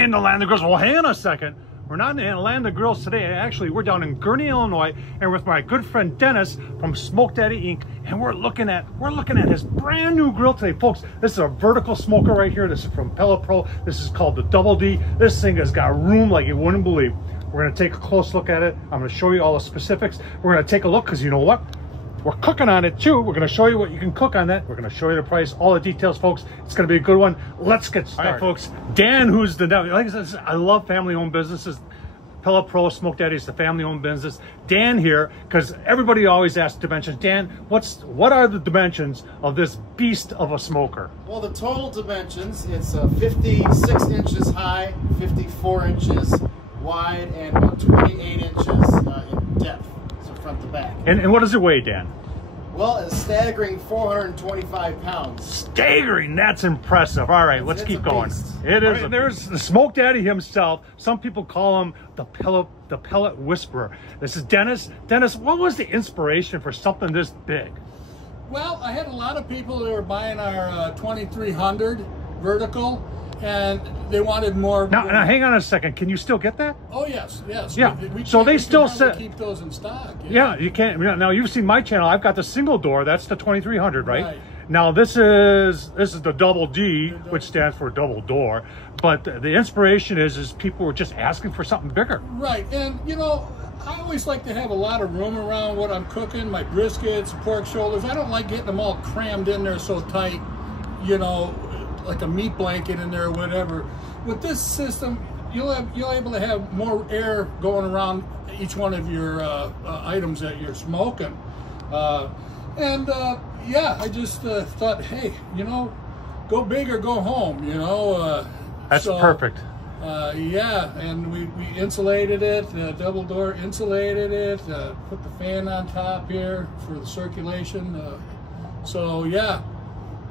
in the land of grills. Well, hang on a second. We're not in the land of grills today. Actually, we're down in Gurney, Illinois, and with my good friend Dennis from Smoke Daddy Inc. And we're looking at his brand new grill today, folks. This is a vertical smoker right here. This is from Pellet Pro. This is called the Double D. This thing has got room like you wouldn't believe. We're going to take a close look at it. I'm going to show you all the specifics. We're going to take a look because you know what? We're cooking on it too. We're going to show you what you can cook on that. We're going to show you the price, all the details, folks. It's going to be a good one. Let's get started. All right, folks. Dan, who's the, like I said, I love family-owned businesses. Pellet Pro, Smoke Daddy is the family-owned business. Dan here, because everybody always asks dimensions. Dan, what are the dimensions of this beast of a smoker? Well, the total dimensions, it's 56 inches high, 54 inches wide, and about 28 inches in depth. Front to back. And what does it weigh, Dan? Well, it's staggering 425 pounds. Staggering, that's impressive. All right, let's keep going. It is. Right, there's the Smoke Daddy himself. Some people call him the pellet whisperer. This is Dennis. Dennis, what was the inspiration for something this big? Well, I had a lot of people that were buying our 2300 vertical, and they wanted more. Now, hang on a second. Can you still get that? Oh yes, yes. Yeah. So they still keep those in stock. Yeah, you can't. Now you've seen my channel. I've got the single door. That's the 2300, right? Now this is the Double D, which stands for double door. But the inspiration is people were just asking for something bigger. Right, and you know, I always like to have a lot of room around what I'm cooking. My briskets, pork shoulders. I don't like getting them all crammed in there so tight. You know, like a meat blanket in there or whatever. With this system, you'll able to have more air going around each one of your items that you're smoking. Yeah, I just thought, hey, you know, go big or go home, you know. That's perfect. Yeah, and we insulated it, double door insulated it, put the fan on top here for the circulation. So yeah,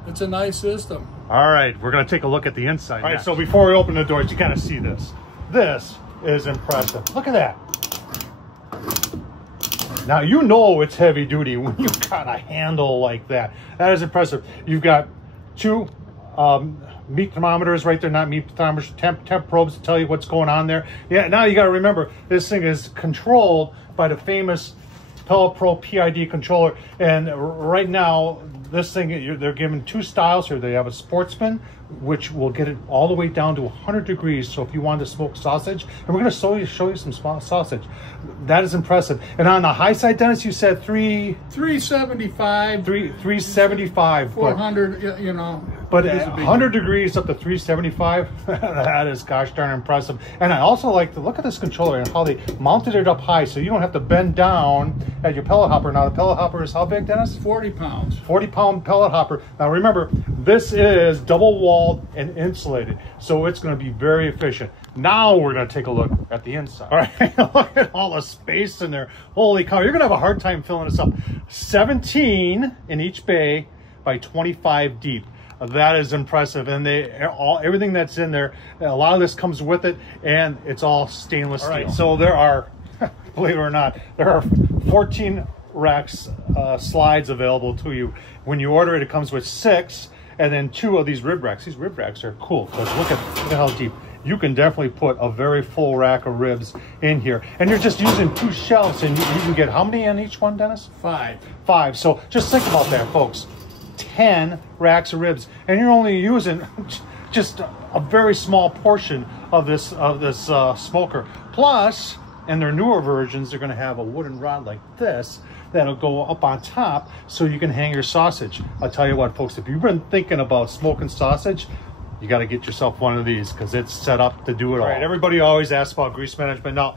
it's a nice system. All right, we're going to take a look at the inside. All right, so before we open the doors, you got to see this. This is impressive. Look at that. Now, you know it's heavy duty when you've got a handle like that. That is impressive. You've got two meat thermometers right there, not meat thermometers, temp probes to tell you what's going on there. Yeah, now you got to remember, this thing is controlled by the famous Pellet Pro PID Controller. And right now, this thing, they're given two styles here. They have a Sportsman, which will get it all the way down to 100 degrees. So if you wanted to smoke sausage, and we're going to show you some sausage. That is impressive. And on the high side, Dennis, you said 375. 375. 400, you know. But 100 degrees up to 375, that is gosh darn impressive. And I also like to look at this controller and how they mounted it up high so you don't have to bend down at your pellet hopper. Now the pellet hopper is how big, Dennis? 40 pounds. 40-pound pellet hopper. Now remember, this is double walled and insulated, so it's going to be very efficient. Now we're going to take a look at the inside. All right, look at all the space in there. Holy cow, you're going to have a hard time filling this up. 17 in each bay by 25 deep. That is impressive, and everything that's in there, a lot of this comes with it, and it's all stainless steel. Right, so there are, believe it or not, there are 14 racks slides available to you. When you order it, it comes with 6, and then 2 of these rib racks. These rib racks are cool because look at how deep. You can definitely put a very full rack of ribs in here, and you're just using 2 shelves, and you can get how many in each one, Dennis? 5. 5. So just think about that, folks. 10 racks of ribs, and you're only using just a very small portion of this smoker. Plus, in their newer versions, they're going to have a wooden rod like this that'll go up on top so you can hang your sausage. I'll tell you what, folks, if you've been thinking about smoking sausage, you got to get yourself one of these because it's set up to do it all. Right, everybody always asks about grease management. Now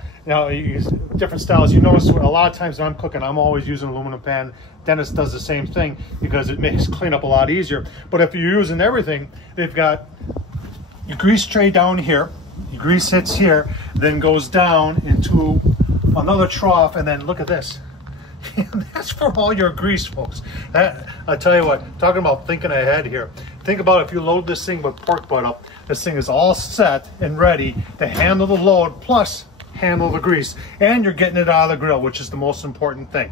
different styles. You notice a lot of times when I'm cooking, I'm always using aluminum pan. Dennis does the same thing because it makes cleanup a lot easier. But if you're using everything, they've got your grease tray down here. Your grease hits here, then goes down into another trough, and then look at this. That's for all your grease, folks. I'll tell you what, talking about thinking ahead here. Think about if you load this thing with pork butt up, this thing is all set and ready to handle the load. Plus, handle the grease, and you're getting it out of the grill, which is the most important thing.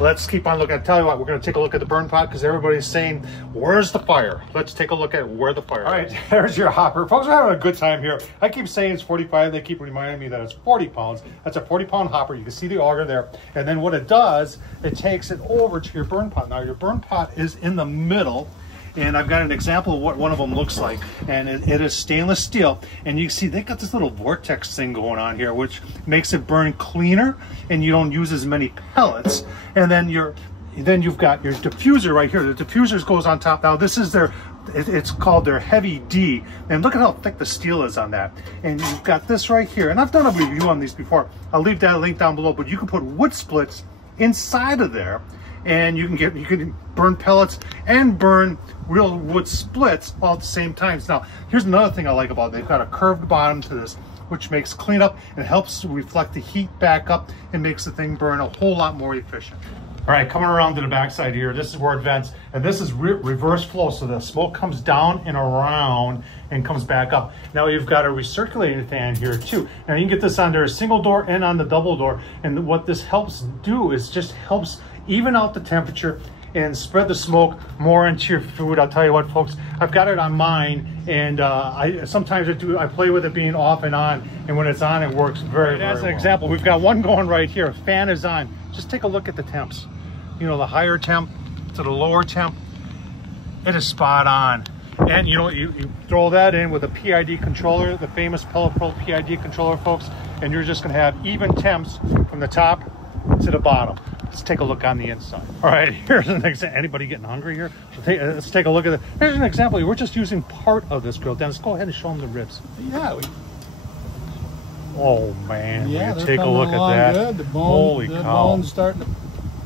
Let's keep on looking. I tell you what, we're going to take a look at the burn pot because everybody's saying, where's the fire? Let's take a look at where the fire is. All right, there's your hopper. Folks, we're having a good time here. I keep saying it's 45. They keep reminding me that it's 40 pounds. That's a 40-pound hopper. You can see the auger there. And then what it does, it takes it over to your burn pot. Now, your burn pot is in the middle. And I've got an example of what one of them looks like, and it is stainless steel. And you can see they got this little vortex thing going on here, which makes it burn cleaner, and you don't use as many pellets. And then you've got your diffuser right here. The diffuser goes on top. Now this is it's called their heavy D, and look at how thick the steel is on that. And you've got this right here, and I've done a review on these before. I'll leave that link down below, but you can put wood splits inside of there, and you can burn pellets and burn real wood splits all at the same time. Now, here's another thing I like about it. They've got a curved bottom to this, which makes cleanup and helps to reflect the heat back up and makes the thing burn a whole lot more efficient. All right, coming around to the backside here, this is where it vents, and this is reverse flow, so the smoke comes down and around and comes back up. Now you've got a recirculating fan here too. Now you can get this on their single door and on the double door, and what this helps do is just helps even out the temperature and spread the smoke more into your food. I'll tell you what, folks, I've got it on mine, and sometimes I play with it being off and on, and when it's on, it works very well. As an example, we've got one going right here. Fan is on. Just take a look at the temps. You know, the higher temp to the lower temp, it is spot on. And you know, you throw that in with a PID controller, the famous Pellet Pro PID controller, folks, and you're just gonna have even temps from the top to the bottom. Let's take a look on the inside. All right, here's an example. Anybody getting hungry here? Let's take a look at it. Here's an example. We're just using part of this grill. Dennis, go ahead and show them the ribs. Yeah. Oh man, yeah, take a look at that. Good. The bone, holy the cow. bone's starting to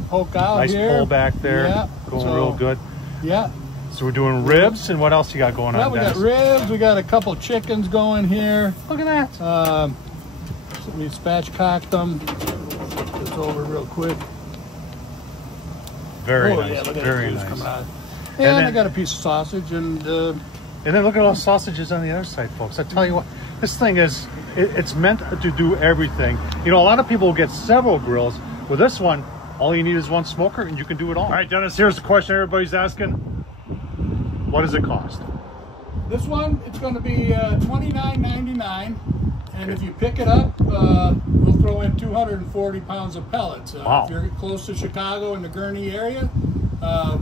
poke out nice here. Nice pull back there. Yeah. Going real good. Yeah. So we're doing ribs, and what else you got going on, we Dennis? got ribs. We got a couple chickens going here. Look at that. So we spatchcocked them. Flip this over real quick. Very nice. Yeah, look at very nice. coming out. And then I got a piece of sausage and then look at all the sausages on the other side, folks. I tell you what, this thing is, it's meant to do everything. You know, a lot of people get several grills. With this one, all you need is one smoker and you can do it all. All right, Dennis, here's the question everybody's asking. What does it cost? This one, it's going to be $29.99. And if you pick it up, we'll throw in 240 pounds of pellets. Wow. If you're close to Chicago in the Gurnee area,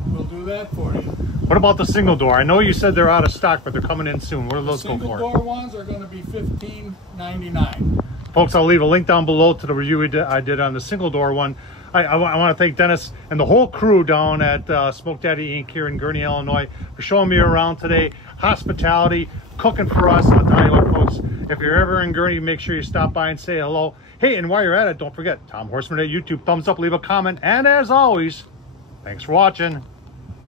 we'll do that for you. What about the single door? I know you said they're out of stock, but they're coming in soon. What do those go for? Single door ones are going to be $15.99. Folks, I'll leave a link down below to the review I did on the single door one. I want to thank Dennis and the whole crew down at Smoke Daddy Inc. here in Gurnee, Illinois for showing me around today. Hospitality, cooking for us. I'll tell you what, folks, if you're ever in Gurnee, make sure you stop by and say hello. Hey, and while you're at it, don't forget, Tom Horsman at YouTube. Thumbs up, leave a comment, and as always, thanks for watching.